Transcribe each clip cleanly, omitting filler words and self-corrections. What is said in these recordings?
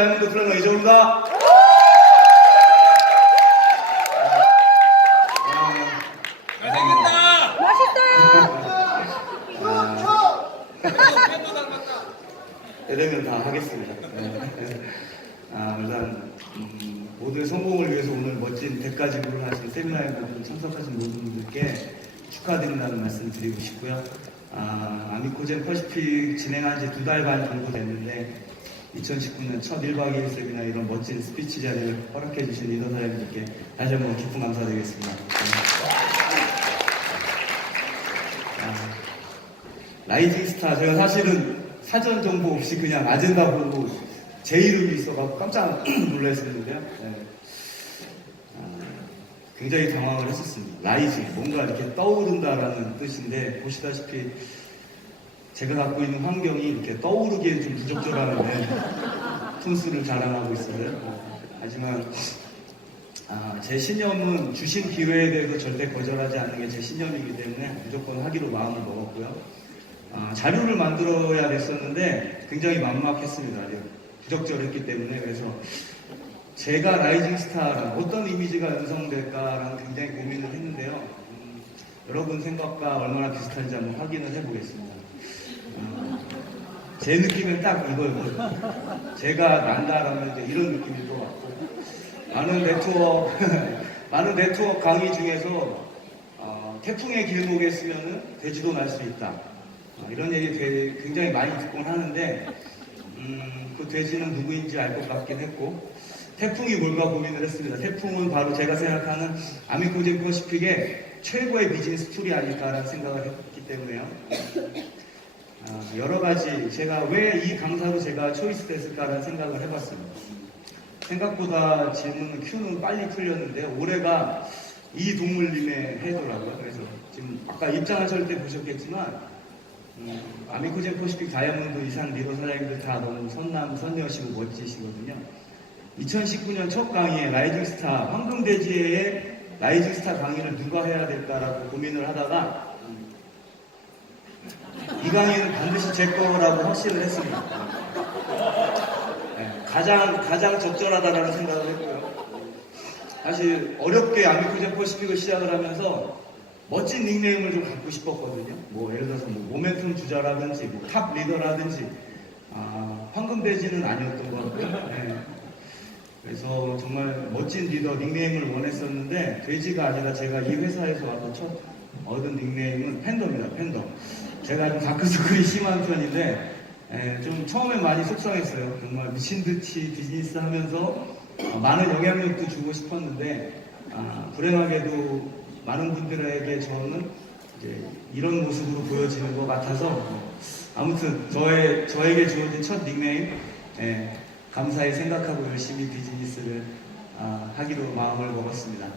다이아몬드 플래너 이정우입니다. 잘생겼다. 되면 다 하겠습니다. 일단 모두의 성공을 위해서 오늘 멋진 대가지구를 하신 세미나에 참석하신 모든 분들께 축하드린다는 말씀 드리고 싶고요. 아미코젠 퍼시픽 진행한 지 2달 반 정도 됐는데 2019년 첫 1박 2일 세미나 이런 멋진 스피치 자리를 허락해 주신 리더 사장님들께 다시 한번 깊은 감사드리겠습니다. 라이징 스타, 제가 사실은 사전 정보 없이 그냥 아젠다 보고 제 이름이 있어서 깜짝 놀랐었는데요. 굉장히 당황을 했었습니다. 라이징, 뭔가 이렇게 떠오른다라는 뜻인데, 보시다시피 제가 갖고 있는 환경이 이렇게 떠오르기엔 좀 부적절한데 톤수를 자랑하고 있어요. 하지만 제 신념은 주신 기회에 대해서 절대 거절하지 않는 게 제 신념이기 때문에 무조건 하기로 마음을 먹었고요. 자료를 만들어야 됐었는데 굉장히 막막했습니다. 부적절했기 때문에. 그래서 제가 라이징 스타랑 어떤 이미지가 연상될까라는 굉장히 고민을 했는데요. 여러분 생각과 얼마나 비슷한지 한번 확인을 해보겠습니다. 제 느낌은 딱 이거예요. 제가 난다라면 이제 이런 느낌일 것 같고, 많은 네트워크 강의 중에서 태풍의 길목에 쓰면은 돼지도 날 수 있다. 이런 얘기 굉장히 많이 듣곤 하는데, 그 돼지는 누구인지 알 것 같긴 했고, 태풍이 뭘까 고민을 했습니다. 태풍은 바로 제가 생각하는 아미코젠 퍼시픽의 최고의 비즈니스 툴이 아닐까라는 생각을 했기 때문에요. 여러 가지 제가 왜 이 강사로 제가 초이스 됐을까라는 생각을 해봤습니다. 생각보다 질문 큐는 빨리 풀렸는데 올해가 이 동물님의 해더라고요. 그래서 지금 아까 입장하실 때 보셨겠지만 아미코젠 퍼시픽 다이아몬드 이상 리더 사장님들 다 너무 선녀시고 멋지시거든요. 2019년 첫 강의에 라이징 스타, 황금돼지의 라이징 스타 강의를 누가 해야 될까라고 고민을 하다가 이 강의는 반드시 제 거라고 확신을 했습니다. 가장 적절하다라는 생각을 했고요. 사실 어렵게 아미코젠 퍼시픽을 시작을 하면서 멋진 닉네임을 좀 갖고 싶었거든요. 뭐 예를 들어서 뭐 모멘텀 주자라든지 뭐 탑 리더라든지 황금돼지는 아니었던 것 같고요. 그래서 정말 멋진 리더 닉네임을 원했었는데 돼지가 아니라 제가 이 회사에서 와서 첫 얻은 닉네임은 팬더입니다. 팬더. 제가 좀 다크서클이 심한 편인데 좀 처음에 많이 속상했어요. 정말 미친듯이 비즈니스 하면서 많은 영향력도 주고 싶었는데 불행하게도 많은 분들에게 저는 이제 이런 모습으로 보여지는 것 같아서 아무튼 저에게 주어진 첫 닉네임 감사히 생각하고 열심히 비즈니스를 하기로 마음을 먹었습니다.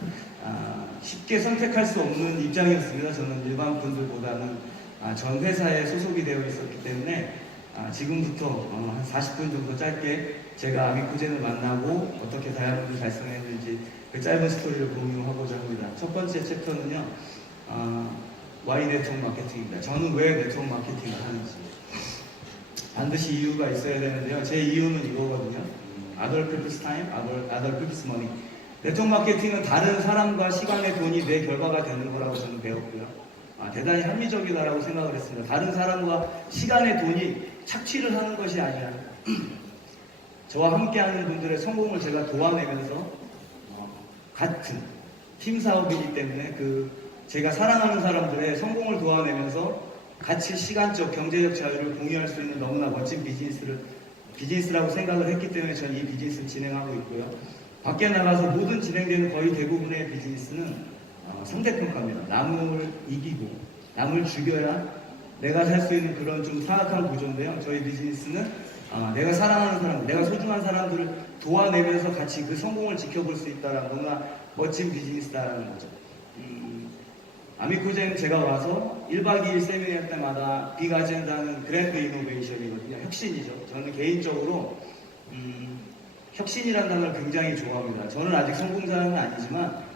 쉽게 선택할 수 없는 입장이었습니다. 저는 일반 분들보다는 전 회사에 소속이 되어 있었기 때문에 지금부터 한 40분 정도 짧게 제가 아미코젠을 만나고 어떻게 다이아몬드를 달성했는지 그 짧은 스토리를 공유하고자 합니다. 첫 번째 챕터는요, Y 네트워크 마케팅입니다. 저는 왜 네트워크 마케팅을 하는지. 반드시 이유가 있어야 되는데요. 제 이유는 이거거든요. Other people's time, other people's money. 네트워크 마케팅은 다른 사람과 시간의 돈이 내 결과가 되는 거라고 저는 배웠고요. 대단히 합리적이다라고 생각을 했습니다. 다른 사람과 시간의 돈이 착취를 하는 것이 아니라 저와 함께하는 분들의 성공을 제가 도와내면서 같은 팀 사업이기 때문에 제가 사랑하는 사람들의 성공을 도와내면서 같이 시간적, 경제적 자유를 공유할 수 있는 너무나 멋진 비즈니스라고 생각을 했기 때문에 저는 이 비즈니스를 진행하고 있고요. 밖에 나가서 모든 진행되는 거의 대부분의 비즈니스는 상대평가입니다. 남을 이기고 남을 죽여야 내가 살 수 있는 그런 좀 사악한 구조인데요. 저희 비즈니스는 내가 사랑하는 사람, 내가 소중한 사람들을 도와내면서 같이 그 성공을 지켜볼 수 있다라는 너무나 멋진 비즈니스다라는 거죠. 아미코젠 제가 와서 1박 2일 세미나 할 때마다 빅 아젠다는 그랜드 이노베이션이거든요. 혁신이죠. 저는 개인적으로 혁신이라는 단어를 굉장히 좋아합니다. 저는 아직 성공자는 아니지만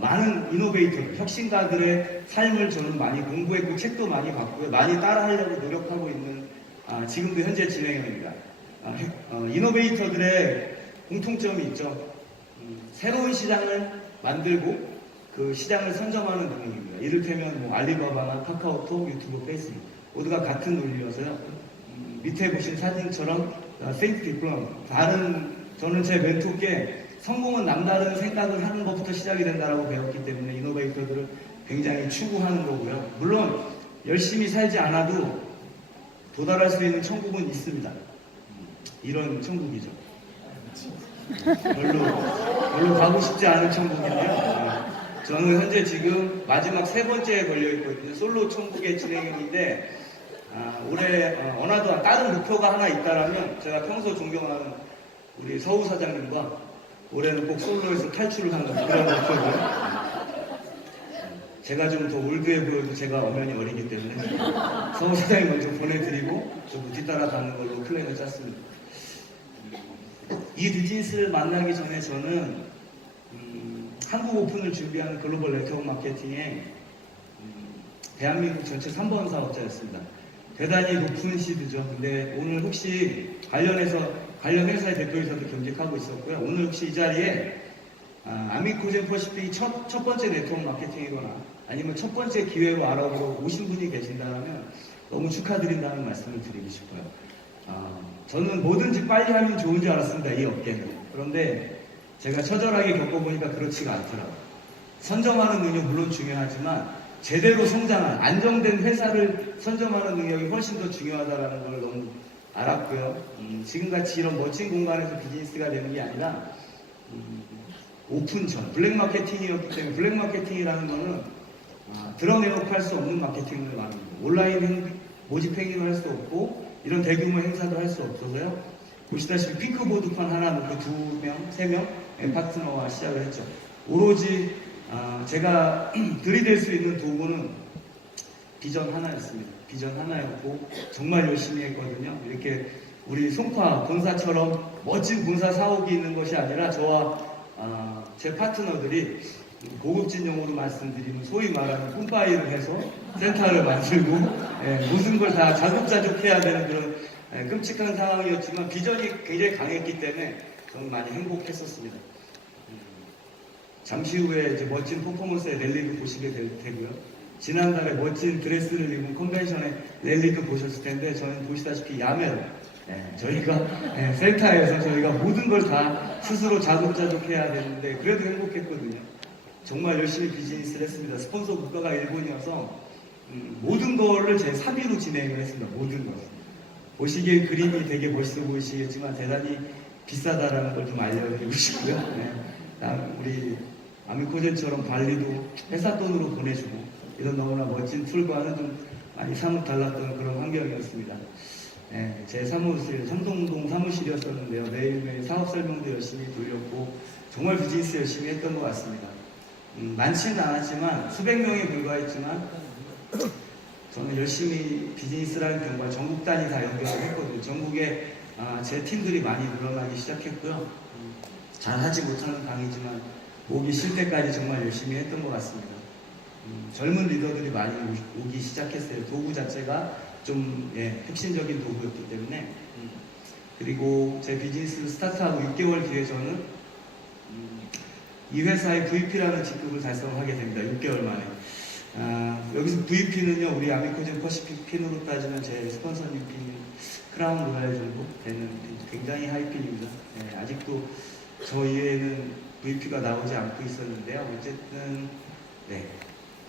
많은 이노베이터, 혁신가들의 삶을 저는 많이 공부했고 책도 많이 봤고요. 많이 따라하려고 노력하고 있는 지금도 현재 진행형입니다. 이노베이터들의 공통점이 있죠. 새로운 시장을 만들고 그 시장을 선점하는 능력입니다. 이를테면 뭐 알리바바나 카카오톡, 유튜브, 페이스북 모두가 같은 논리여서요. 밑에 보신 사진처럼 think different. 저는 제 멘토께 성공은 남다른 생각을 하는 것부터 시작이 된다고 배웠기 때문에 이노베이터들을 굉장히 추구하는 거고요. 물론 열심히 살지 않아도 도달할 수 있는 천국은 있습니다. 이런 천국이죠. 별로 가고 싶지 않은 천국인데요. 저는 현재 지금 마지막 3번째에 걸려 있거든요. 솔로 천국의 진행형인데 올해 어나더 다른 목표가 하나 있다라면 제가 평소 존경하는 우리 서우 사장님과 올해는 꼭 솔로에서 탈출을 하는 그런 목표고요. 제가 좀 더 올드해 보여도 제가 엄연히 어리기 때문에 서우 사장님 먼저 보내드리고 좀 뒤따라 가는 걸로 플랜을 짰습니다. 이 비즈니스를 만나기 전에 저는 한국 오픈을 준비하는 글로벌 네트워크 마케팅의 대한민국 전체 3번 사업자였습니다. 대단히 높은 시드죠. 근데 오늘 혹시 관련 회사의 대표이사도 겸직하고 있었고요. 오늘 혹시 이 자리에 아미코젠 퍼시픽이 첫 번째 네트워크 마케팅이거나 아니면 첫 번째 기회로 알아보러 오신 분이 계신다면 너무 축하드린다는 말씀을 드리고 싶어요. 저는 뭐든지 빨리 하면 좋은 줄 알았습니다. 이 업계는. 그런데 제가 처절하게 겪어보니까 그렇지가 않더라고요. 선점하는 능력 물론 중요하지만 제대로 성장한 안정된 회사를 선점하는 능력이 훨씬 더 중요하다는 걸 너무 알았고요. 지금같이 이런 멋진 공간에서 비즈니스가 되는 게 아니라 오픈 전 블랙 마케팅이었기 때문에 블랙 마케팅이라는 거는 드러내놓고 할 수 없는 마케팅을 말합니다. 온라인 모집 행위를 할 수 없고 이런 대규모 행사도 할 수 없어서요. 보시다시피 핑크보드판 하나 놓고 2명, 3명 파트너와 시작을 했죠. 오로지 제가 들이댈 수 있는 도구는 비전 하나였습니다. 비전 하나였고 정말 열심히 했거든요. 이렇게 우리 송파 본사처럼 멋진 본사 사옥이 있는 것이 아니라 저와 제 파트너들이 고급진 용어로 말씀드리면 소위 말하는 뿜바이를 해서 센터를 만들고 모든 걸 다 자급자족해야 되는 그런 끔찍한 상황이었지만 비전이 굉장히 강했기 때문에 저는 많이 행복했었습니다. 잠시 후에 이제 멋진 퍼포먼스의 랠리도 보시게 되고요. 지난달에 멋진 드레스를 입은 컨벤션의 랠리도 보셨을 텐데 저는 보시다시피 야매로 저희가 센터에서 저희가 모든 걸 다 스스로 자급자족해야 되는데 그래도 행복했거든요. 정말 열심히 비즈니스를 했습니다. 스폰서 국가가 일본이어서 모든 거를 제 사비로 진행을 했습니다. 모든 것. 보시기에 그림이 되게 멋있어 보이시겠지만 대단히 비싸다라는 걸 좀 알려드리고 싶고요. 우리 아미코젠처럼 발리도 회사 돈으로 보내주고 이런 너무나 멋진 툴과는 좀 많이 사뭇 달랐던 그런 환경이었습니다. 제 사무실, 삼성동 사무실이었었는데요. 매일매일 사업 설명도 열심히 돌렸고 정말 비즈니스 열심히 했던 것 같습니다. 많지는 않았지만 수백 명에 불과했지만 저는 열심히 비즈니스라는 경우가 전국 단위 다 연결을 했거든요. 전국에 제 팀들이 많이 늘어나기 시작했고요. 잘하지 못하는 강이지만 오기 쉴 때까지 정말 열심히 했던 것 같습니다. 젊은 리더들이 많이 오기 시작했어요. 도구 자체가 좀 혁신적인 도구였기 때문에. 그리고 제 비즈니스 스타트하고 6개월 뒤에 저는 이 회사의 VP라는 직급을 달성하게 됩니다. 6개월 만에. 여기서 VP는요, 우리 아미코젠 퍼시픽 핀으로 따지면 제 스폰서님 핀 크라운 로얄 정도 되는 굉장히 하이핀입니다. 아직도 저 이외에는 VP가 나오지 않고 있었는데요. 어쨌든,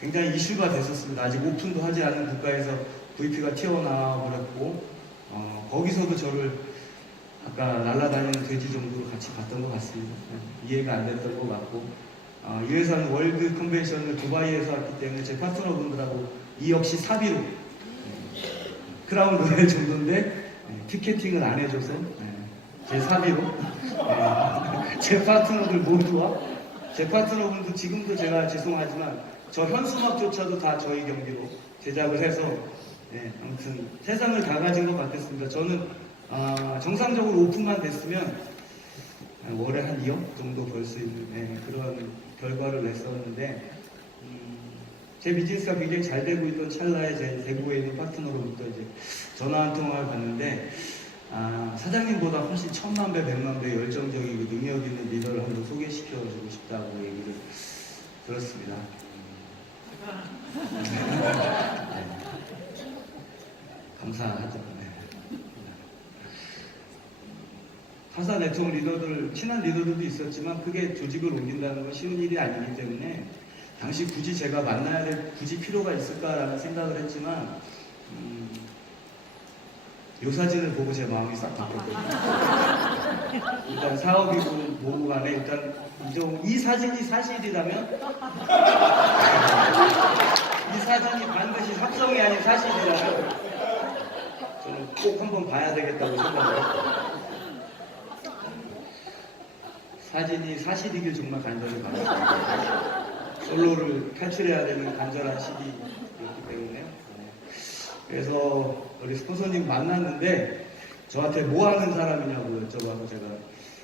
굉장히 이슈가 됐었습니다. 아직 오픈도 하지 않은 국가에서 VP가 튀어나와 버렸고, 거기서도 저를 아까 날아다니는 돼지 정도로 같이 봤던 것 같습니다. 이해가 안 됐던 것 같고, 이 회사는 월드 컨벤션을 두바이에서 왔기 때문에 제 파트너분들하고 이 역시 사비로 크라운 로얄 정도인데 티켓팅을 안 해줘서 제 사비로 제 파트너들 모두와 제 파트너분도 지금도 제가 죄송하지만 저 현수막조차도 다 저희 경비로 제작을 해서 아무튼 세상을 다 가진 것 같았습니다. 저는 정상적으로 오픈만 됐으면 월에 한 2억 정도 벌 수 있는 그런 결과를 냈었는데 제 비즈니스가 굉장히 잘 되고 있던 찰나에 제 대구에 있는 파트너로부터 이제 전화 한 통화를 받는데 사장님보다 훨씬 천만 배, 백만 배 열정적이고 능력 있는 리더를 한번 소개시켜주고 싶다고 얘기를 들었습니다. 네. 감사하죠. 네. 타사 네트워크 리더들, 친한 리더들도 있었지만 그게 조직을 옮긴다는 건 쉬운 일이 아니기 때문에 당시 굳이 제가 만나야 될 굳이 필요가 있을까라는 생각을 했지만 이 사진을 보고 제 마음이 싹 바뀌었거든요. 일단 사업이고 뭐고 간에 일단 이 사진이 사실이라면 이 사진이 반드시 합성이 아닌 사실이라면 저는 꼭 한번 봐야 되겠다고 생각해요. 사진이 사실이길 정말 간절히 바랍니다. 솔로를 탈출해야 되는 간절한 시기였기 때문에요. 그래서 우리 스폰서님 만났는데 저한테 뭐 하는 사람이냐고 여쭤봐서 제가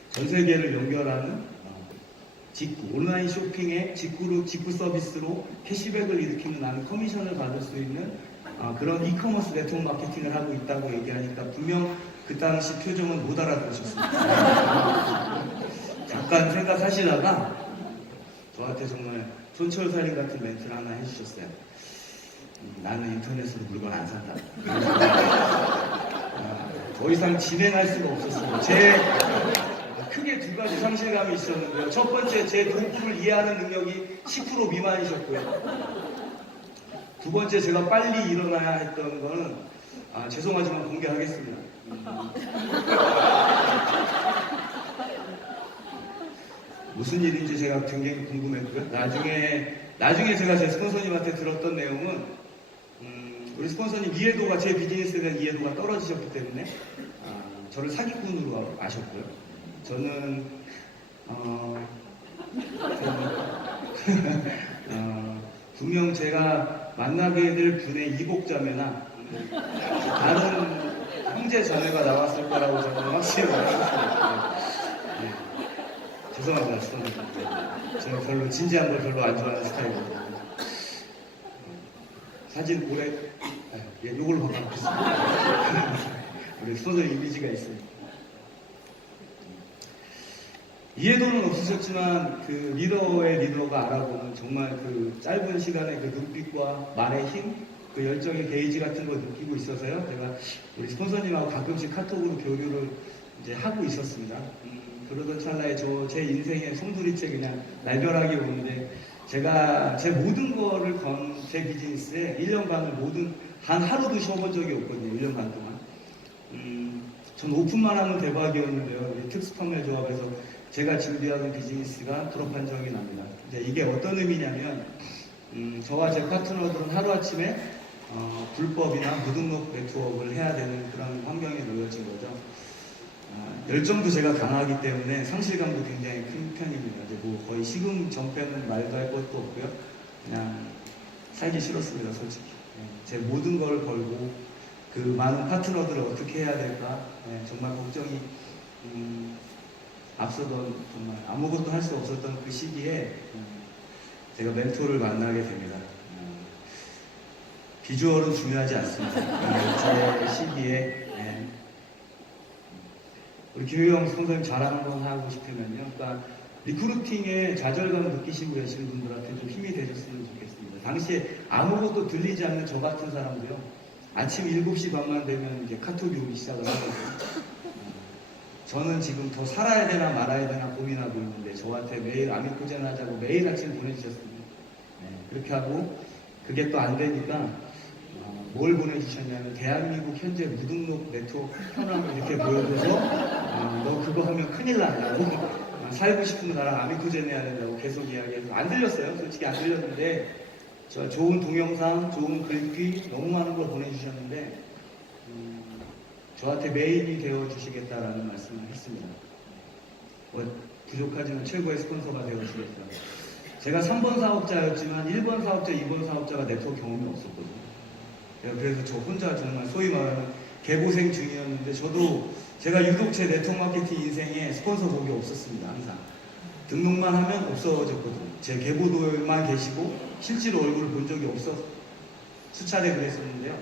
전 세계를 연결하는 직구, 온라인 쇼핑의 직구 서비스로 캐시백을 일으키는 나는 커미션을 받을 수 있는 그런 이커머스 네트워크 마케팅을 하고 있다고 얘기하니까 분명 그 당시 표정은 못 알아들으셨습니다. 잠깐 생각하시다가 저한테 정말 손철살인 같은 멘트를 하나 해주셨어요. 나는 인터넷으로 물건 안 산다. 더 이상 진행할 수가 없었어요. 크게 두 가지 상실감이 있었는데요. 첫 번째, 제 도구를 이해하는 능력이 10% 미만이셨고요. 두 번째, 제가 빨리 일어나야 했던 거는 죄송하지만 공개하겠습니다. 무슨 일인지 제가 굉장히 궁금했고요. 나중에 제가 제 스폰서님한테 들었던 내용은 우리 스폰서님 이해도가 제 비즈니스에 대한 이해도가 떨어지셨기 때문에 저를 사기꾼으로 아셨고요. 저는 분명 제가 만나게 될 분의 이복자매나 다른 형제 자매가 나왔을 거라고 저는 확실히 알았습니다. 네. 죄송합니다, 스폰서님. 저는 별로 진지한 걸 별로 안 좋아하는 스타일이거든요. 사진 오래 이걸로 바꿔보겠습니다. 우리 스폰서 이미지가 있습니다. 이해도는 없으셨지만 그 리더가 알아보는 정말 그 짧은 시간에 그 눈빛과 말의 힘, 그 열정의 게이지 같은 걸 느끼고 있어서요. 제가 우리 스폰서님하고 가끔씩 카톡으로 교류를 이제 하고 있었습니다. 그러던 찰나에 제 인생에 송두리째 그냥 날벼락이 오는데 제가 제 모든 거를 건 제 비즈니스에 1년간을 한 하루도 쉬어본 적이 없거든요. 1년간 동안. 전 오픈만 하면 대박이었는데요. 특수 판매 조합에서 제가 준비하는 비즈니스가 졸업 판정이 납니다. 이제 이게 어떤 의미냐면 저와 제 파트너들은 하루아침에 불법이나 무등록 네트워크를 해야 되는 그런 환경에 놓여진 거죠. 열정도 제가 강하기 때문에 상실감도 굉장히 큰 편입니다. 이제 뭐 거의 식음 전폐는 말도 할 것도 없고요. 그냥 살기 싫었습니다, 솔직히. 제 모든 걸 걸고 그 많은 파트너들을 어떻게 해야 될까 정말 걱정이 앞서던 정말 아무것도 할 수 없었던 그 시기에 제가 멘토를 만나게 됩니다. 비주얼은 중요하지 않습니다. 제 시기에 우리 김효영 선생님 자랑 한번 하고 싶으면요. 그러니까 리크루팅에 좌절감 느끼시고 계시는 분들한테 좀 힘이 되셨으면 좋겠습니다. 당시에 아무것도 들리지 않는 저 같은 사람도요. 아침 7시 반만 되면 이제 카톡이 오기 시작을 하거든요. 저는 지금 더 살아야 되나 말아야 되나 고민하고 있는데 저한테 매일 아미코젠 하자고 매일 아침 보내주셨습니다. 그렇게 하고 그게 또 안 되니까 뭘 보내주셨냐면 대한민국 현재 무등록 네트워크 편함을 이렇게 보여줘서 너 그거 하면 큰일 난다고 살고 싶은 나랑 아미코젠 해야 된다고 계속 이야기해서 안 들렸어요. 솔직히 안 들렸는데 저 좋은 동영상, 좋은 글귀 너무 많은 걸 보내주셨는데 저한테 메인이 되어주시겠다라는 말씀을 했습니다. 부족하지만 최고의 스폰서가 되어주시겠다. 제가 3번 사업자였지만 1번 사업자, 2번 사업자가 네트워크 경험이 없었거든요. 그래서 저 혼자 정말 소위 말하는 개고생 중이었는데 저도 제가 유독 제 네트워크 마케팅 인생에 스폰서 복이 없었습니다. 항상 등록만 하면 없어졌거든요. 제 계보도에만 계시고 실제로 얼굴을 본 적이 수차례 그랬었는데요.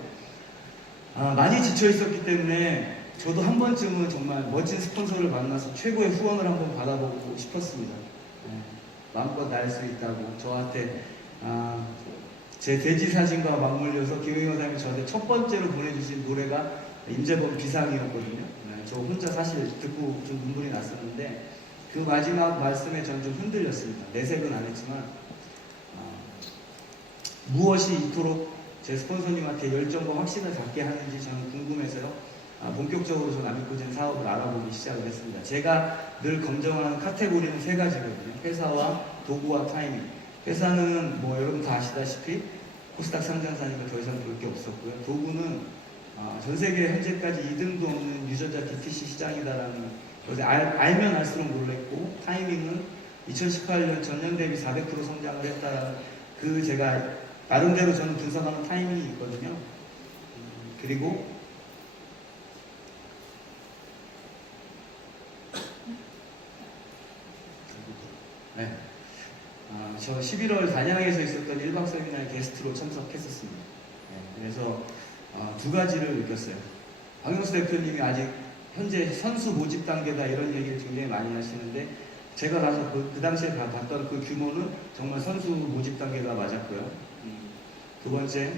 많이 지쳐 있었기 때문에 저도 한 번쯤은 정말 멋진 스폰서를 만나서 최고의 후원을 한번 받아보고 싶었습니다. 마음껏 날 수 있다고 저한테 제 돼지 사진과 맞물려서 김영희 선생님이 저한테 첫 번째로 보내주신 노래가 임재범 비상이었거든요. 저 혼자 사실 듣고 좀 눈물이 났었는데 그 마지막 말씀에 저는 좀 흔들렸습니다. 내색은 안 했지만 무엇이 이토록 제 스폰서님한테 열정과 확신을 갖게 하는지 저는 궁금해서요. 본격적으로 저 남이코젠 사업을 알아보기 시작을 했습니다. 제가 늘 검증하는 카테고리는 세 가지거든요. 회사와 도구와 타이밍. 회사는 뭐 여러분 다 아시다시피 코스닥 상장사니까 더 이상 볼 게 없었고요. 도구는 전 세계 현재까지 2등도 없는 유전자 DTC 시장이다라는 것을 알면 알수록 놀랬고, 타이밍은 2018년 전년 대비 400% 성장을 했다라는 그 제가 나름대로 저는 분석하는 타이밍이 있거든요. 그리고 네. 저 11월 단양에서 있었던 1박 세미나에 게스트로 참석했었습니다. 네. 그래서 두 가지를 느꼈어요. 박영수 대표님이 아직 현재 선수 모집 단계다 이런 얘기를 굉장히 많이 하시는데 제가 가서 그 당시에 봤던 그 규모는 정말 선수 모집 단계가 맞았고요. 두 번째,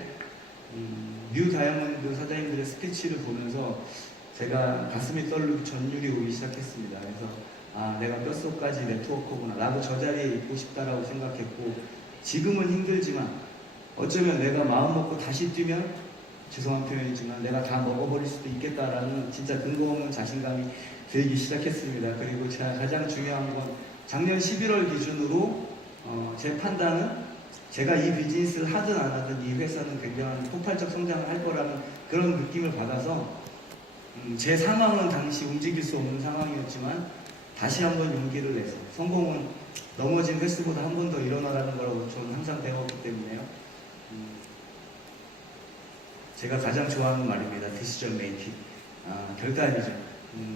뉴 다이아몬드 사장님들의 스피치를 보면서 제가 가슴이 떨리고 전율이 오기 시작했습니다. 그래서 내가 뼛속까지 네트워커구나. 나도 저 자리에 있고 싶다라고 생각했고, 지금은 힘들지만 어쩌면 내가 마음 먹고 다시 뛰면, 죄송한 표현이지만 내가 다 먹어버릴 수도 있겠다라는 진짜 근거 없는 자신감이 들기 시작했습니다. 그리고 제가 가장 중요한 건 작년 11월 기준으로 제 판단은 제가 이 비즈니스를 하든 안 하든 이 회사는 굉장한 폭발적 성장을 할 거라는 그런 느낌을 받아서 제 상황은 당시 움직일 수 없는 상황이었지만 다시 한번 용기를 내서, 성공은 넘어진 횟수보다 한 번 더 일어나라는 거라고 저는 항상 배웠기 때문에요. 제가 가장 좋아하는 말입니다. 디시전 메이킹. 결단이죠.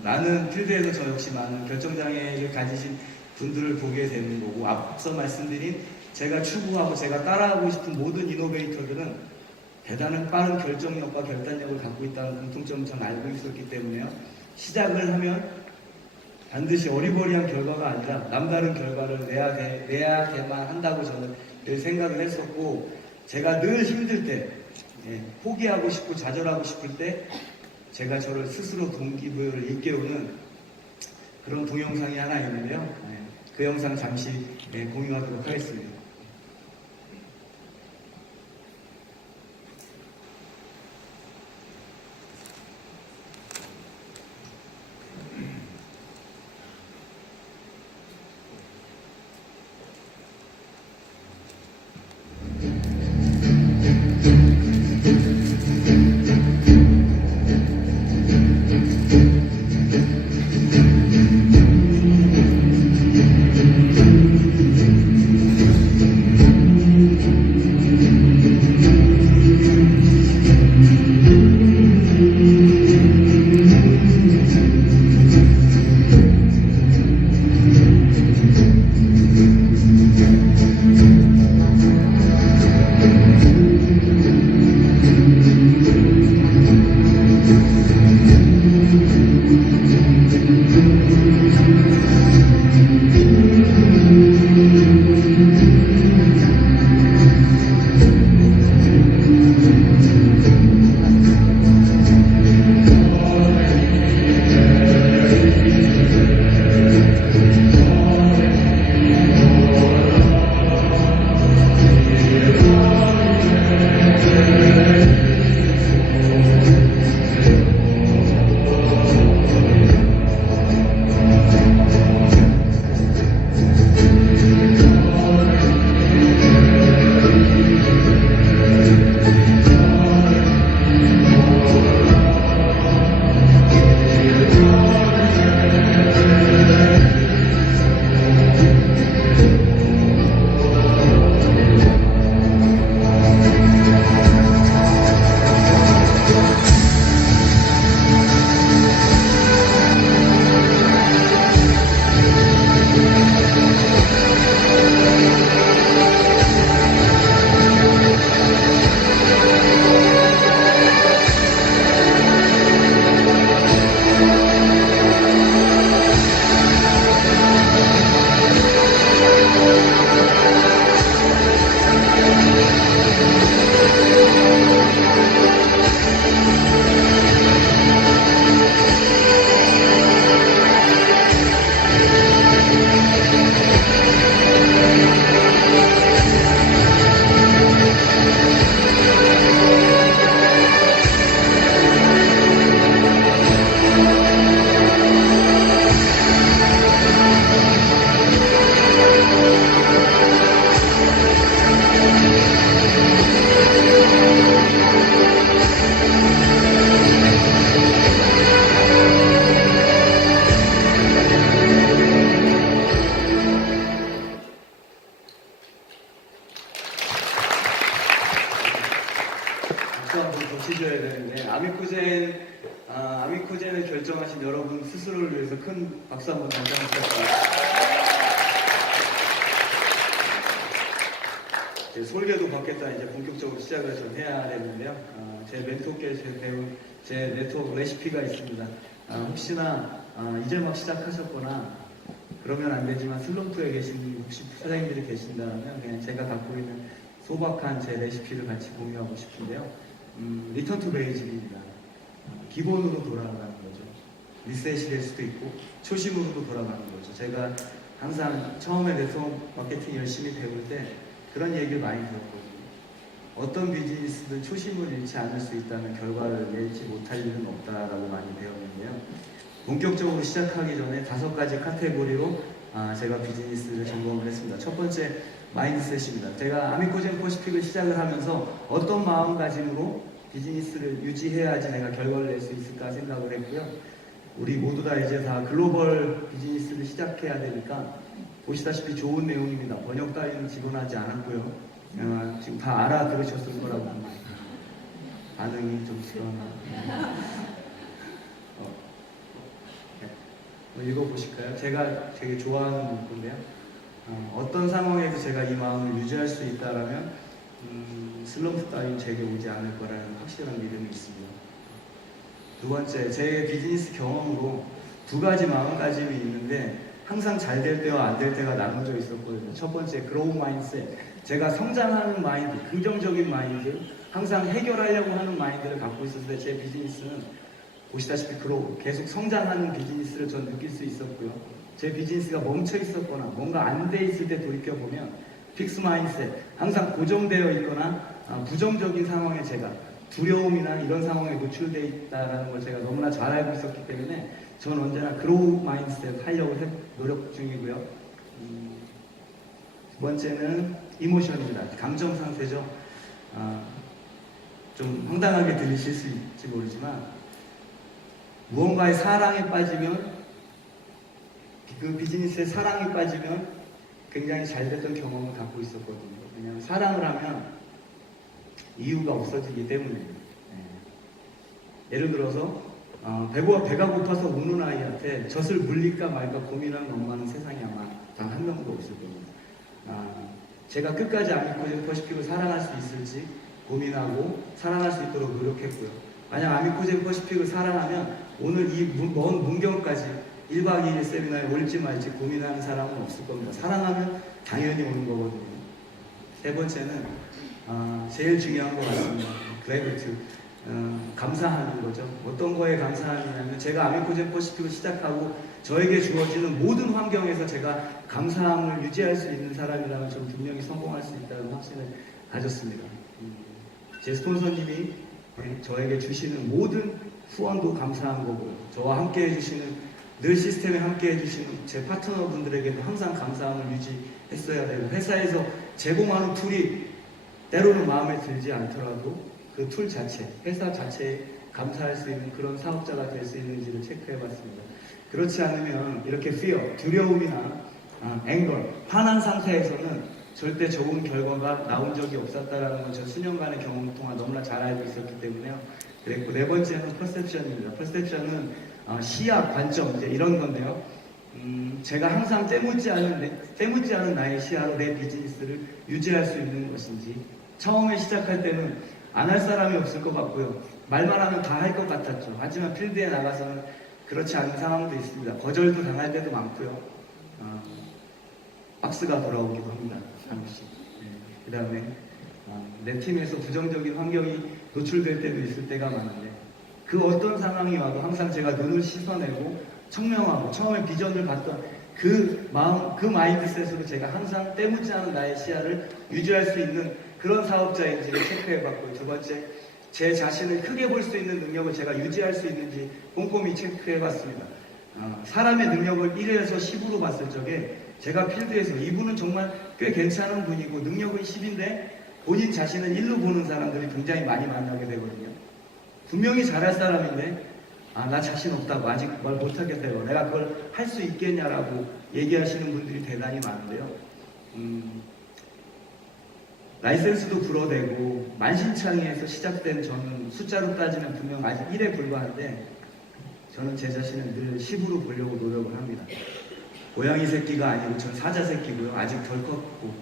나는 필드에서 저 역시 많은 결정장애를 가지신 분들을 보게 되는 거고, 앞서 말씀드린 제가 추구하고 제가 따라하고 싶은 모든 이노베이터들은 대단한 빠른 결정력과 결단력을 갖고 있다는 공통점을 저는 알고 있었기 때문에요. 시작을 하면 반드시 어리버리한 결과가 아니라 남다른 결과를 내야만 한다고 저는 늘 생각을 했었고, 제가 늘 힘들 때, 포기하고 싶고 좌절하고 싶을 때 제가 저를 스스로 동기부여를 일깨우는 그런 동영상이 하나 있는데요. 그 영상 잠시 공유하도록 하겠습니다. 박수 한번 더 치셔야 되는데, 아미코젠을 결정하신 여러분 스스로를 위해서 큰 박수 한번 다시 한번 부탁드립니다. 솔개도 받겠다 이제 본격적으로 시작을 좀 해야 되는데요. 제 멘토께서 배운 제 네트워크 레시피가 있습니다. 혹시나 이제 막 시작하셨거나 그러면 안 되지만 슬럼프에 계신 혹시 사장님들이 계신다면 그냥 제가 갖고 있는 소박한 제 레시피를 같이 공유하고 싶은데요. 리턴 투 베이직입니다. 기본으로 돌아가는 거죠. 리셋이 될 수도 있고 초심으로도 돌아가는 거죠. 제가 항상 처음에 네트워크 마케팅 열심히 배울 때 그런 얘기를 많이 들었거든요. 어떤 비즈니스든 초심을 잃지 않을 수 있다면 결과를 내지 못할 일은 없다라고 많이 배웠는데요. 본격적으로 시작하기 전에 5가지 카테고리로 제가 비즈니스를 점검을 했습니다. 첫 번째, 마인드셋입니다. 제가 아미코젠 퍼시픽을 시작을 하면서 어떤 마음가짐으로 비즈니스를 유지해야지 내가 결과를 낼 수 있을까 생각을 했고요. 우리 모두 다 이제 다 글로벌 비즈니스를 시작해야 되니까 보시다시피 좋은 내용입니다. 번역 따위는 집어넣지 않았고요. 지금 다 알아들으셨을 거라고 반응이 좀 그러나 읽어보실까요? 제가 되게 좋아하는 문구인데요. 어떤 상황에서 제가 이 마음을 유지할 수 있다라면 슬럼프 따윈 제게 오지 않을 거라는 확실한 믿음이 있습니다. 두 번째, 제 비즈니스 경험으로 2가지 마음가짐이 있는데 항상 잘 될 때와 안 될 때가 나눠져 있었거든요. 첫 번째, 그로우 마인드셋. 제가 성장하는 마인드, 긍정적인 마인드, 항상 해결하려고 하는 마인드를 갖고 있었을 때 제 비즈니스는 보시다시피 그로우, 계속 성장하는 비즈니스를 전 느낄 수 있었고요. 제 비즈니스가 멈춰 있었거나 뭔가 안 돼 있을 때 돌이켜보면 픽스 마인드셋, 항상 고정되어 있거나 부정적인 상황에 제가 두려움이나 이런 상황에 노출되어 있다는 걸 제가 너무나 잘 알고 있었기 때문에 저는 언제나 그로우 마인드셋 하려고 노력 중이고요. 두 번째는 이모션입니다. 감정 상태죠. 좀 황당하게 들리실 수 있을지 모르지만 무언가의 사랑에 빠지면 그 비즈니스에 사랑에 빠지면 굉장히 잘 됐던 경험을 갖고 있었거든요. 왜냐하면 사랑을 하면 이유가 없어지기 때문입니다. 예를 들어서 배가 고파서 우는 아이한테 젖을 물릴까 말까 고민하는 엄마는 세상에 아마 단 한 명도 없을 겁니다. 제가 끝까지 아미코젠 퍼시픽을 사랑할 수 있을지 고민하고 사랑할 수 있도록 노력했고요. 만약 아미코젠 퍼시픽을 사랑하면 오늘 이 먼 문경까지 1박 2일 세미나에 올지 말지 고민하는 사람은 없을 겁니다. 사랑하면 당연히 오는 거거든요. 세 번째는 제일 중요한 것 같습니다. 그래비튜드. 감사하는 거죠. 어떤 거에 감사하냐면 제가 아미코젠 퍼시픽을 시작하고 저에게 주어지는 모든 환경에서 제가 감사함을 유지할 수 있는 사람이라면 저는 분명히 성공할 수 있다는 확신을 가졌습니다. 제 스폰서님이 저에게 주시는 모든 후원도 감사한 거고요. 저와 함께 해주시는 늘 시스템에 함께 해주시는 제 파트너분들에게도 항상 감사함을 유지했어야 되고 회사에서 제공하는 툴이 때로는 마음에 들지 않더라도 그 툴 자체, 회사 자체에 감사할 수 있는 그런 사업자가 될 수 있는지를 체크해봤습니다. 그렇지 않으면 이렇게 fear, 두려움이나 anger, 화난 상태에서는 절대 좋은 결과가 나온 적이 없었다라는 건 저 수년간의 경험을 통해 너무나 잘 알고 있었기 때문에요. 그랬고 네 번째는 perception입니다. perception은 시야, 관점 이제 이런 건데요. 제가 항상 때묻지 않은 나의 시야로 내 비즈니스를 유지할 수 있는 것인지 처음에 시작할 때는 안 할 사람이 없을 것 같고요. 말만 하면 다 할 것 같았죠. 하지만 필드에 나가서는 그렇지 않은 상황도 있습니다. 거절도 당할 때도 많고요. 박스가 돌아오기도 합니다. 잠시. 그 다음에 내 팀에서 부정적인 환경이 노출될 때도 있을 때가 많은데 그 어떤 상황이 와도 항상 제가 눈을 씻어내고 청명하고 처음에 비전을 봤던 그 마음, 그 마인드셋으로 제가 항상 때묻지 않은 나의 시야를 유지할 수 있는 그런 사업자인지를 체크해봤고요. 두 번째, 제 자신을 크게 볼 수 있는 능력을 제가 유지할 수 있는지 꼼꼼히 체크해봤습니다. 사람의 능력을 1에서 10으로 봤을 적에 제가 필드에서 이분은 정말 꽤 괜찮은 분이고 능력은 10인데 본인 자신을 1로 보는 사람들이 굉장히 많이 만나게 되거든요. 분명히 잘할 사람인데 나 자신 없다고 아직 뭘 못하겠다고 내가 그걸 할 수 있겠냐라고 얘기하시는 분들이 대단히 많은데요. 라이센스도 불어대고 만신창이에서 시작된 저는 숫자로 따지면 분명 아직 1에 불과한데 저는 제 자신을 늘 10으로 보려고 노력을 합니다. 고양이 새끼가 아니고 전 사자 새끼고요. 아직 덜 컸고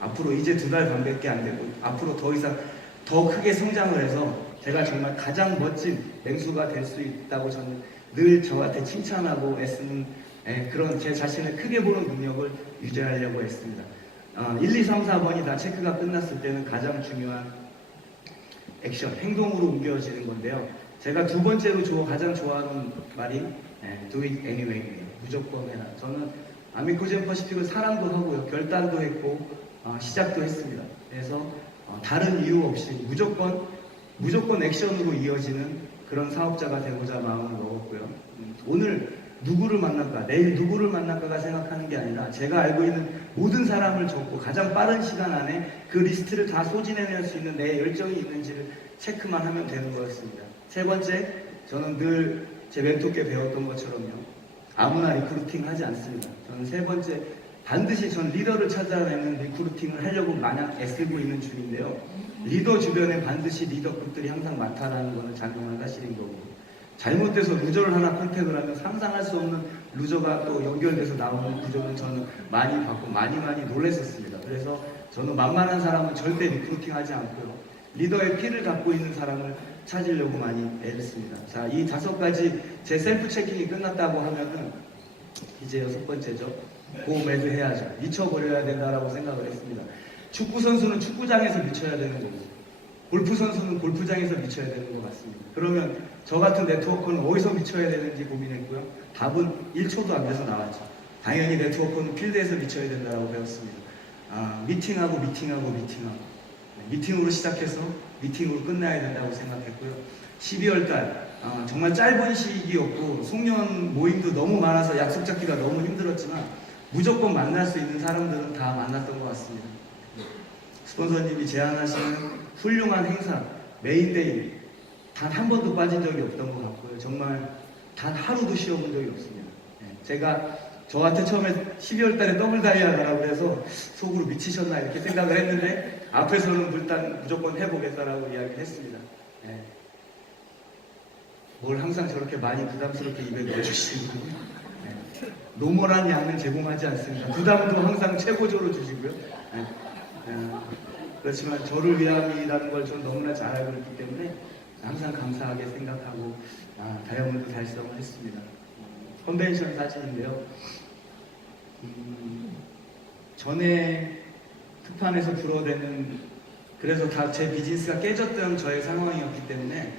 앞으로 이제 2달 반밖에 안 되고 앞으로 더 이상 더 크게 성장을 해서 제가 정말 가장 멋진 맹수가 될 수 있다고 저는 늘 저한테 칭찬하고 애쓰는 그런 제 자신을 크게 보는 능력을 유지하려고 했습니다. 1, 2, 3, 4번이 다 체크가 끝났을 때는 가장 중요한 액션, 행동으로 옮겨지는 건데요. 제가 두 번째로 가장 좋아하는 말이 do it anyway입니다. 무조건 해라. 저는 아미코젠 퍼시픽을 사랑도 하고요. 결단도 했고 시작도 했습니다. 그래서 다른 이유 없이 무조건 액션으로 이어지는 그런 사업자가 되고자 마음을 먹었고요. 오늘 누구를 만날까, 내일 누구를 만날까가 생각하는 게 아니라 제가 알고 있는 모든 사람을 적고 가장 빠른 시간 안에 그 리스트를 다 소진해낼 수 있는 내 열정이 있는지를 체크만 하면 되는 거였습니다. 세 번째, 저는 늘 제 멘토께 배웠던 것처럼요. 아무나 리크루팅 하지 않습니다. 저는 세 번째, 반드시 전 리더를 찾아내는 리크루팅을 하려고 마냥 애쓰고 있는 중인데요. 리더 주변에 반드시 리더급들이 항상 많다라는 것은 장명한 사실인 거고 잘못돼서 루저를 하나 컨택을 하면 상상할 수 없는 루저가 또 연결돼서 나오는 구조는 저는 많이 봤고 많이 놀랬었습니다. 그래서 저는 만만한 사람은 절대 리크루팅 하지 않고요. 리더의 피를 갖고 있는 사람을 찾으려고 많이 애썼습니다. 자, 이 5가지 제 셀프 체킹이 끝났다고 하면은 이제 6번째죠. 고매드 해야죠. 미쳐버려야 된다라고 생각을 했습니다. 축구 선수는 축구장에서 미쳐야 되는 거고 골프 선수는 골프장에서 미쳐야 되는 것 같습니다. 그러면 저 같은 네트워커는 어디서 미쳐야 되는지 고민했고요. 답은 1초도 안 돼서 나왔죠. 당연히 네트워커는 필드에서 미쳐야 된다고 배웠습니다. 미팅하고 미팅으로 시작해서 미팅으로 끝나야 된다고 생각했고요. 12월달 정말 짧은 시기였고 송년 모임도 너무 많아서 약속 잡기가 너무 힘들었지만 무조건 만날 수 있는 사람들은 다 만났던 것 같습니다. 스폰서님이 제안하시는 훌륭한 행사, 메인데이 단 한 번도 빠진 적이 없던 것 같고요. 정말 단 하루도 쉬어본 적이 없습니다. 제가 저한테 처음에 12월 달에 더블 다이아라고 해서 속으로 미치셨나 이렇게 생각을 했는데 앞에서는 일단 무조건 해보겠다라고 이야기를 했습니다. 뭘 항상 저렇게 많이 부담스럽게 입에 넣어주시고 노멀한 양은 제공하지 않습니다. 부담도 항상 최고조로 주시고요. 그렇지만 저를 위함이라는 걸 저는 너무나 잘 알고 있기 때문에 항상 감사하게 생각하고 다이아몬드 달성을 했습니다. 컨벤션 사진인데요. 전에 특판에서 불어대는 그래서 다 제 비즈니스가 깨졌던 저의 상황이었기 때문에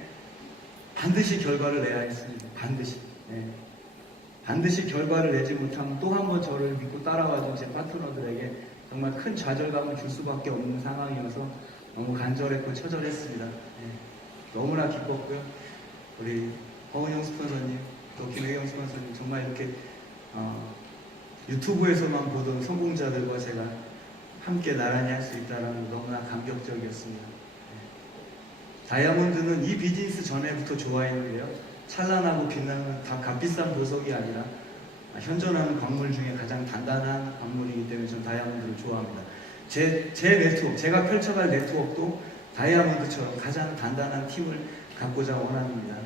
반드시 결과를 내야 했습니다. 반드시 결과를 내지 못하면 또 한 번 저를 믿고 따라와준 제 파트너들에게 정말 큰 좌절감을 줄 수밖에 없는 상황이어서 너무 간절했고 처절했습니다. 너무나 기뻤고요. 우리 허은영 스폰서님, 또 김혜경 스폰서님 정말 이렇게 유튜브에서만 보던 성공자들과 제가 함께 나란히 할 수 있다는 게 너무나 감격적이었습니다. 다이아몬드는 이 비즈니스 전에부터 좋아했는데요. 찬란하고 빛나는 다 값비싼 보석이 아니라 현존하는 광물 중에 가장 단단한 광물이기 때문에 저는 다이아몬드를 좋아합니다. 제 네트워크, 제가 펼쳐갈 네트워크도 다이아몬드처럼 가장 단단한 팀을 갖고자 원합니다.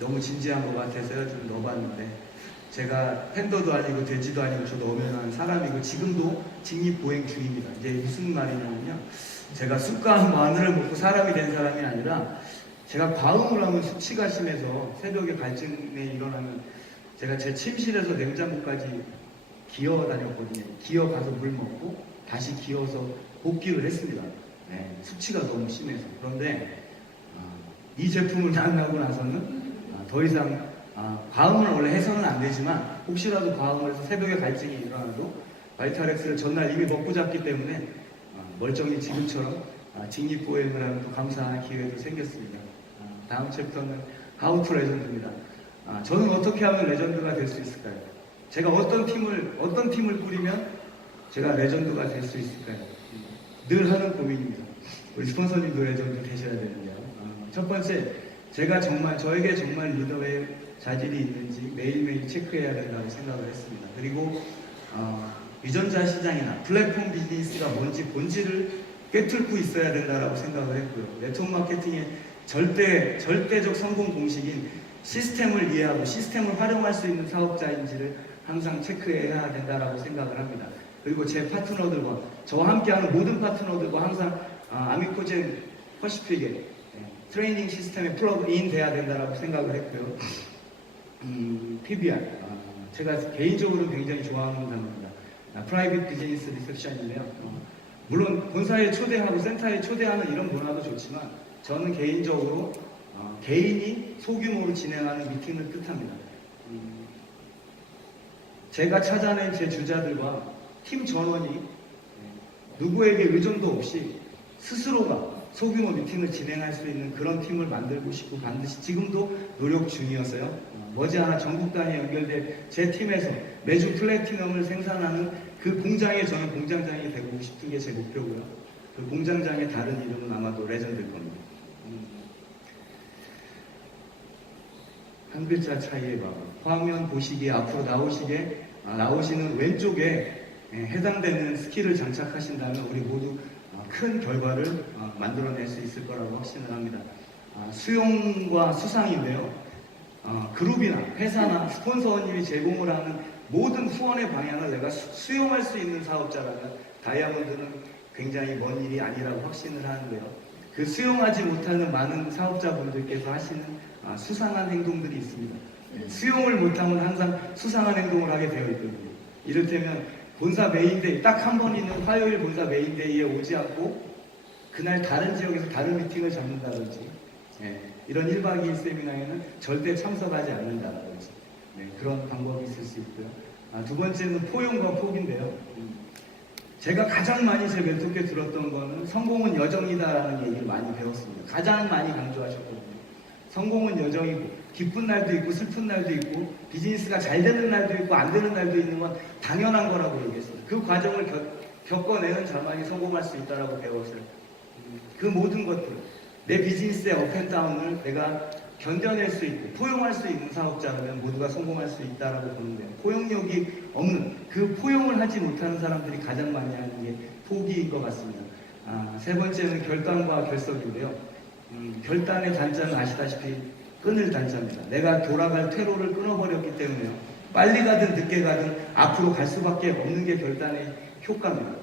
너무 진지한 것 같아서 좀 넣어봤는데 제가 팬더도 아니고 돼지도 아니고 저도 엄연한 사람이고 지금도 직립보행 중입니다. 이게 무슨 말이냐면요. 제가 쑥과 마늘을 먹고 사람이 된 사람이 아니라 제가 과음을 하면 수치가 심해서 새벽에 갈증이 일어나면 제가 제 침실에서 냉장고까지 기어 다녔거든요. 기어 가서 물 먹고 다시 기어서 복귀를 했습니다. 수치가 너무 심해서. 그런데 이 제품을 만나고 나서는 더 이상 과음을 원래 해서는 안 되지만 혹시라도 과음을 해서 새벽에 갈증이 일어나도 바이탈엑스를 전날 이미 먹고 잤기 때문에 멀쩡히 지금처럼 직립보행을 하는 또 감사한 기회도 생겼습니다. 다음 챕터는 How to 레전드입니다. 저는 어떻게 하면 레전드가 될 수 있을까요? 제가 어떤 팀을 꾸리면 제가 레전드가 될 수 있을까요? 늘 하는 고민입니다. 우리 스폰서님도 레전드 되셔야 되는데요. 첫 번째, 저에게 정말 리더의 자질이 있는지 매일매일 체크해야 된다고 생각을 했습니다. 그리고 유전자 시장이나 플랫폼 비즈니스가 뭔지 본질을 꿰뚫고 있어야 된다라고 생각을 했고요. 네트워크 마케팅의 절대적 성공 공식인 시스템을 이해하고 시스템을 활용할 수 있는 사업자인지를 항상 체크해야 된다라고 생각을 합니다. 그리고 제 파트너들과 저와 함께하는 모든 파트너들과 항상 아미코젠 퍼시픽의 트레이닝 시스템에 플러그인 돼야 된다라고 생각을 했고요. PBR, 제가 개인적으로 굉장히 좋아하는 단어입니다. 프라이빗 비즈니스 리셉션인데요. 물론 본사에 초대하고 센터에 초대하는 이런 문화도 좋지만 저는 개인적으로 개인이 소규모로 진행하는 미팅을 뜻합니다. 제가 찾아낸 제 주자들과 팀 전원이 누구에게 의존도 없이 스스로가 소규모 미팅을 진행할 수 있는 그런 팀을 만들고 싶고 반드시 지금도 노력 중이어서요. 머지않아 전국 단위에 연결될 제 팀에서 매주 플래티넘을 생산하는 그 공장에 저는 공장장이 되고 싶은 게 제 목표고요. 그 공장장의 다른 이름은 아마도 레전드일 겁니다. 한 글자 차이의 방. 화면 보시기에 앞으로 나오시는 왼쪽에 해당되는 스킬을 장착하신다면 우리 모두 큰 결과를 만들어낼 수 있을 거라고 확신을 합니다. 수용과 수상인데요. 그룹이나 회사나 스폰서님이 제공을 하는 모든 후원의 방향을 내가 수용할 수 있는 사업자라면 다이아몬드는 굉장히 먼 일이 아니라고 확신을 하는데요. 그 수용하지 못하는 많은 사업자분들께서 하시는 수상한 행동들이 있습니다. 수용을 못하면 항상 수상한 행동을 하게 되어 있거든요. 이를테면 본사 메인데이, 딱 한 번 있는 화요일 본사 메인데이에 오지 않고 그날 다른 지역에서 다른 미팅을 잡는다든지 이런 1박 2일 세미나에는 절대 참석하지 않는다든지 그런 방법이 있을 수 있고요. 두 번째는 포용과 포기인데요. 제가 가장 많이 제 멘토께 들었던 거는 성공은 여정이다라는 얘기를 많이 배웠습니다. 가장 많이 강조하셨거든요. 성공은 여정이고 기쁜 날도 있고 슬픈 날도 있고 비즈니스가 잘 되는 날도 있고 안 되는 날도 있는 건 당연한 거라고 얘기했어요. 그 과정을 겪어내는 자만이 성공할 수 있다라고 배웠어요. 그 모든 것들, 내 비즈니스의 업앤다운을 내가 견뎌낼 수 있고 포용할 수 있는 사업자라면 모두가 성공할 수 있다라고 보는데요. 포용력이 없는, 그 포용을 하지 못하는 사람들이 가장 많이 하는 게 포기인 것 같습니다. 세 번째는 결단과 결석인데요. 결단의 단자는 아시다시피 끊을 단자입니다. 내가 돌아갈 퇴로를 끊어버렸기 때문에요. 빨리 가든 늦게 가든 앞으로 갈 수밖에 없는 게 결단의 효과입니다.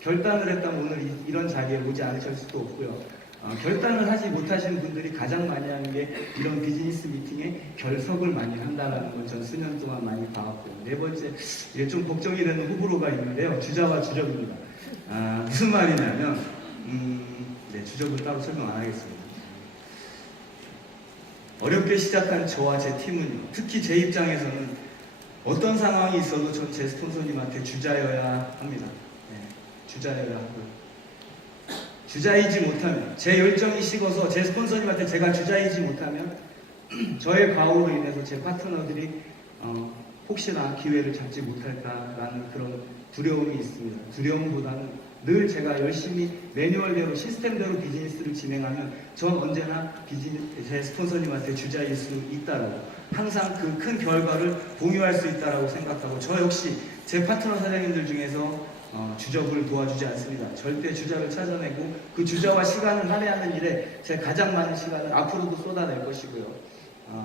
결단을 했다면 오늘 이런 자리에 오지 않으실 수도 없고요. 결단을 하지 못하시는 분들이 가장 많이 하는 게 이런 비즈니스 미팅에 결석을 많이 한다는 걸 전 수년 동안 많이 봐왔고요. 네 번째, 이게 좀 걱정이 되는 호불호가 있는데요. 주자와 주접입니다. 무슨 말이냐면, 주접을 따로 설명 안 하겠습니다. 어렵게 시작한 저와 제 팀은 특히 제 입장에서는 어떤 상황이 있어도 전 제 스폰서님한테 주자여야 합니다. 주자여야 하고요. 주자이지 못하면, 제 열정이 식어서 제 스폰서님한테 제가 주자이지 못하면 저의 과오로 인해서 제 파트너들이 혹시나 기회를 잡지 못할까라는 그런 두려움이 있습니다. 두려움보다는 늘 제가 열심히 매뉴얼대로 시스템대로 비즈니스를 진행하면 전 언제나 제 스폰서님한테 주자일 수 있다라고, 항상 그 큰 결과를 공유할 수 있다라고 생각하고, 저 역시 제 파트너 사장님들 중에서 주접을 도와주지 않습니다. 절대 주자를 찾아내고 그 주자와 시간을 할애하는 일에 제 가장 많은 시간을 앞으로도 쏟아낼 것이고요.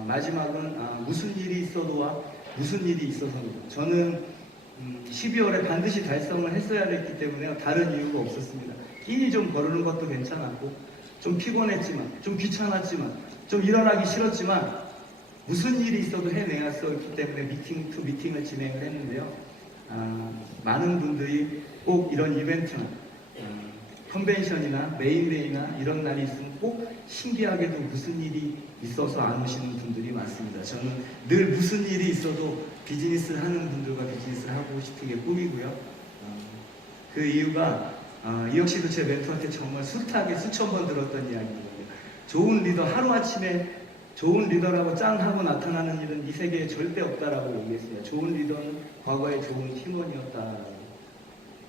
마지막은 무슨 일이 있어도와 무슨 일이 있어서입니다. 저는 12월에 반드시 달성을 했어야 됐기 때문에 다른 이유가 없었습니다. 끼니 좀 거르는 것도 괜찮았고 좀 피곤했지만 좀 귀찮았지만 좀 일어나기 싫었지만 무슨 일이 있어도 해내었었기 때문에 미팅 투 미팅을 진행을 했는데요. 많은 분들이 꼭 이런 이벤트나 컨벤션이나 메인데이나 이런 날이 있으면 꼭 신기하게도 무슨 일이 있어서 안 오시는 분들이 많습니다. 저는 늘 무슨 일이 있어도 비즈니스를 하는 분들과 비즈니스를 하고 싶은 게 꿈이고요. 그 이유가 이 역시도 제 멘토한테 정말 숱하게 수천 번 들었던 이야기거든요. 좋은 리더, 하루아침에 좋은 리더라고 짱 하고 나타나는 일은 이 세계에 절대 없다라고 얘기했어요. 좋은 리더는 과거에 좋은 팀원이었다라고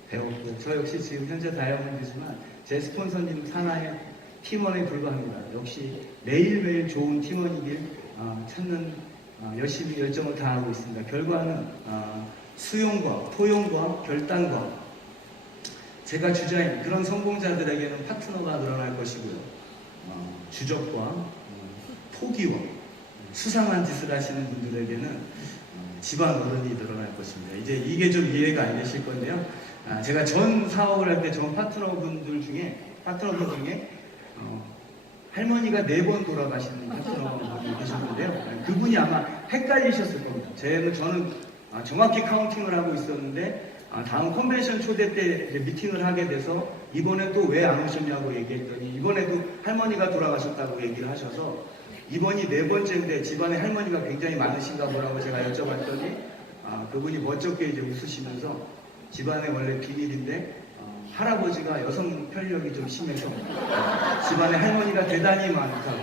배웠고, 저 역시 지금 현재 다이아몬드지만 제 스폰서님 산하의 팀원에 불과합니다. 역시 매일매일 좋은 팀원이길 찾는 열심히 열정을 다하고 있습니다. 결과는 수용과 포용과 결단과 제가 주자인 그런 성공자들에게는 파트너가 늘어날 것이고요. 주적과 포기와 수상한 짓을 하시는 분들에게는 집안 어른이 늘어날 것입니다. 이제 이게 좀 이해가 안 되실 건데요. 제가 전 사업을 할 때 전 파트너분들 중에 할머니가 4번 돌아가시는 파트너분이 계셨는데요. 그분이 아마 헷갈리셨을 겁니다. 저는 정확히 카운팅을 하고 있었는데 다음 컨벤션 초대 때 이제 미팅을 하게 돼서 이번에 또 왜 안 오셨냐고 얘기했더니 이번에도 할머니가 돌아가셨다고 얘기를 하셔서 이번이 4번째인데 집안에 할머니가 굉장히 많으신가 보라고 제가 여쭤봤더니 그분이 멋쩍게 이제 웃으시면서 집안에 원래 비밀인데 할아버지가 여성 편력이 좀 심해서 집안에 할머니가 대단히 많다고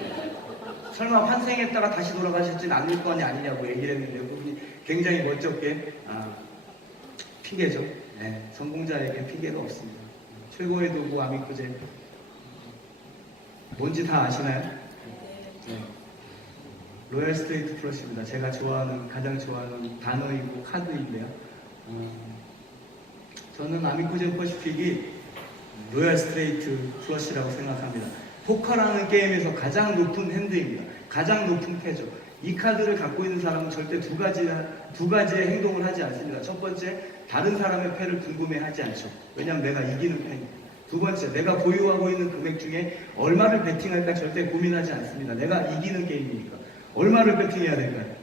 설마 환생했다가 다시 돌아가셨진 않을 거 아니냐고 얘기를 했는데 그분이 굉장히 멋쩍게 핑계죠. 네, 성공자에게 핑계가 없습니다. 최고의 도구 아미코제 뭔지 다 아시나요? 네. 로얄 스트레이트 플러스입니다. 제가 가장 좋아하는 단어이고 카드인데요. 저는 아미코제 퍼시픽이 로얄 스트레이트 플러스라고 생각합니다. 포커라는 게임에서 가장 높은 핸드입니다. 가장 높은 패죠. 이 카드를 갖고 있는 사람은 절대 두 가지의 행동을 하지 않습니다. 첫 번째, 다른 사람의 패를 궁금해하지 않죠. 왜냐하면 내가 이기는 패입니다. 두 번째, 내가 보유하고 있는 금액 중에 얼마를 베팅할까 절대 고민하지 않습니다. 내가 이기는 게임이니까. 얼마를 베팅해야 될까요?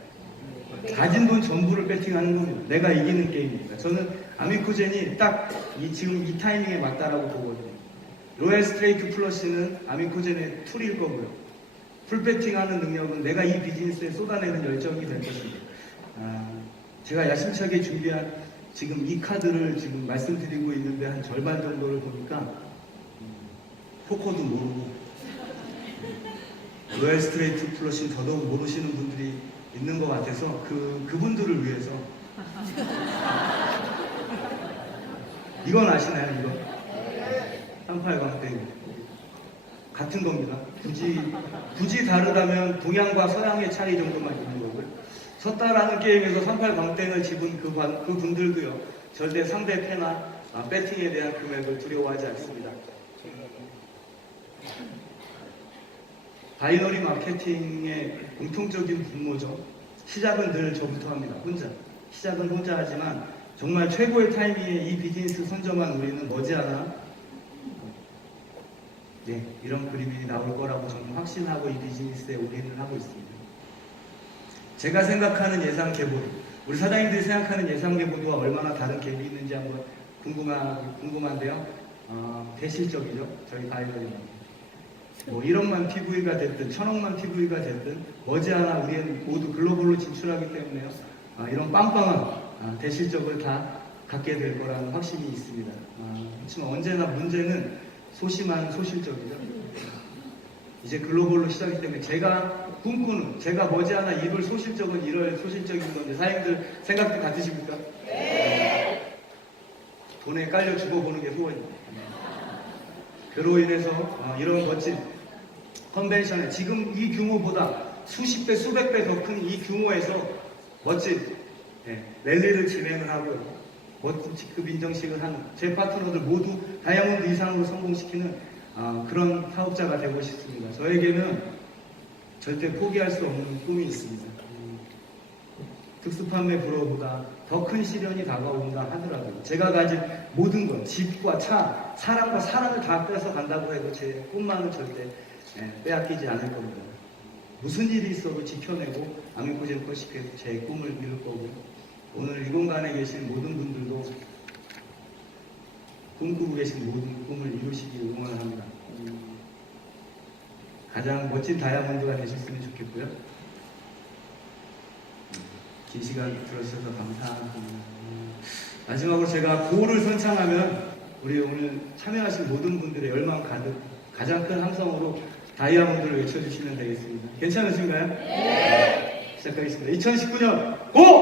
가진 돈 전부를 베팅하는 겁니다. 내가 이기는 게임이니까. 저는 아미코젠이 딱 지금 이 타이밍에 맞다라고 보거든요. 로얄 스트레이트 플러스는 아미코젠의 툴일 거고요. 풀배팅하는 능력은 내가 이 비즈니스에 쏟아내는 열정이 될 것입니다. 제가 야심차게 준비한 지금 이 카드를 지금 말씀드리고 있는데 한 절반 정도를 보니까 포커도 모르고 로얄 스트레이트 플러스는 더더욱 모르시는 분들이 있는 것 같아서 그분들을 위해서 이건 아시나요? 이거? 38광땡 같은 겁니다. 굳이 다르다면 동양과 서양의 차이 정도만 있는 거고요. 섰다라는 게임에서 38광땡을 집은 그 분들도요. 절대 상대 패나 배팅에 대한 금액을 두려워하지 않습니다. 바이너리 마케팅의 공통적인 분모죠. 시작은 늘 저부터 합니다. 시작은 혼자 하지만 정말 최고의 타이밍에 이 비즈니스 선점한 우리는 머지않아 이런 그림이 나올 거라고 저는 확신하고 이 비즈니스에 올인을 하고 있습니다. 제가 생각하는 예상 갭은 우리 사장님들이 생각하는 예상 갭과 얼마나 다른 갭이 있는지 한번 궁금한데요. 대실적이죠. 저희 바이너리는. 1억만 PV가 됐든 1000억만 PV가 됐든 머지않아 우리는 모두 글로벌로 진출하기 때문에요. 이런 빵빵한 대실적을 다 갖게 될 거라는 확신이 있습니다. 그렇지만 언제나 문제는 소심한 소실적이죠. 이제 글로벌로 시작이기 때문에 제가 머지않아 이룰 소실적은 이럴 소실적인 건데 사장님들 생각도 같으십니까? 네. 돈에 깔려 죽어보는 게 소원입니다. 그로 인해서 이런 멋진 컨벤션에 지금 이 규모보다 수십 배, 수백 배 더 큰 이 규모에서 멋진 랠리를 진행을 하고요. 멋진 직급 인정식을 하는 제 파트너들 모두 다이아몬드 이상으로 성공시키는 그런 사업자가 되고 싶습니다. 저에게는 절대 포기할 수 없는 꿈이 있습니다. 특수판매 브로보다 더 큰 시련이 다가온다 하더라도 제가 가진 모든 것, 집과 차, 사람과 사랑을 다 뺏어 간다고 해도 제 꿈만은 절대 빼앗기지 않을 겁니다. 무슨 일이 있어도 지켜내고 아미코젠 퍼시픽에서 제 꿈을 이룰 거고 오늘 이 공간에 계신 모든 분들도 꿈꾸고 계신 모든 꿈을 이루시기 응원을 합니다. 가장 멋진 다이아몬드가 되셨으면 좋겠고요. 긴 시간 들어주셔서 감사합니다. 마지막으로 제가 구호를 선창하면 우리 오늘 참여하신 모든 분들의 열망 가득 가장 큰 함성으로 다이아몬드를 외쳐주시면 되겠습니다. 괜찮으신가요? 네! 시작하겠습니다. 2019년 고!